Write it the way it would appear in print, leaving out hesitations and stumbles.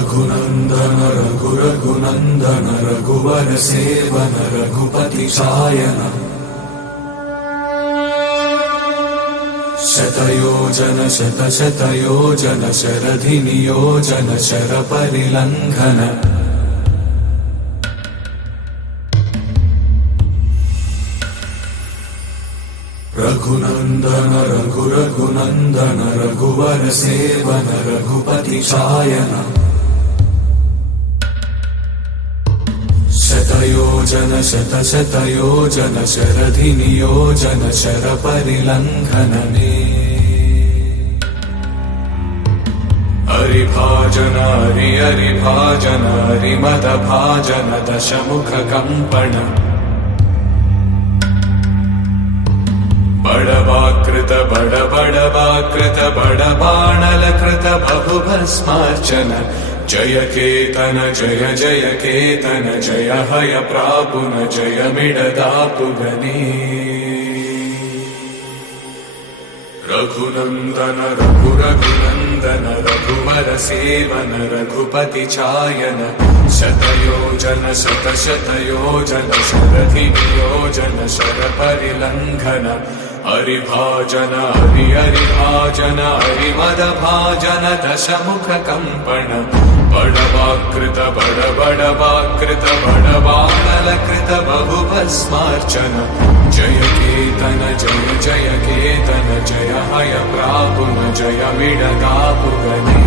रघुनन्दन रघुनन्दन रघुवर seven Raghupati Shayan शतयोजन शतशतयोजन शरधि नियोजन sir परिलंघन Raghunandan Raghunandan रघुवर seven Raghupati Shayan शतयोजन शतशतयोजन शरधि नियोजन sir परिलंघनने हरिभाजन हरिभाजन हरिमद भाजन दशमुख कंपन बड़वाकृत बड़वाकृत बड़बाणलकृत बहुभस्मार्चन जय केतन जय जय केतन जय हय प्रापुन जय मिडदापुगने रघुनन्दन रघुनन्दन रघुवर सेवन रघुपति चायन शतयोजन शतशतयोजन शरधि नियोजन शर परिलंघन हरिभाजन हरिभाजन हरिमद भाजन दशमुख कंपन बड़वाकृत बड़वाकृत बड़बाणलकृत बहुभस्मार्चन जय केतन जय जय केतन जय हय प्रापुन जय मिडदापुगने।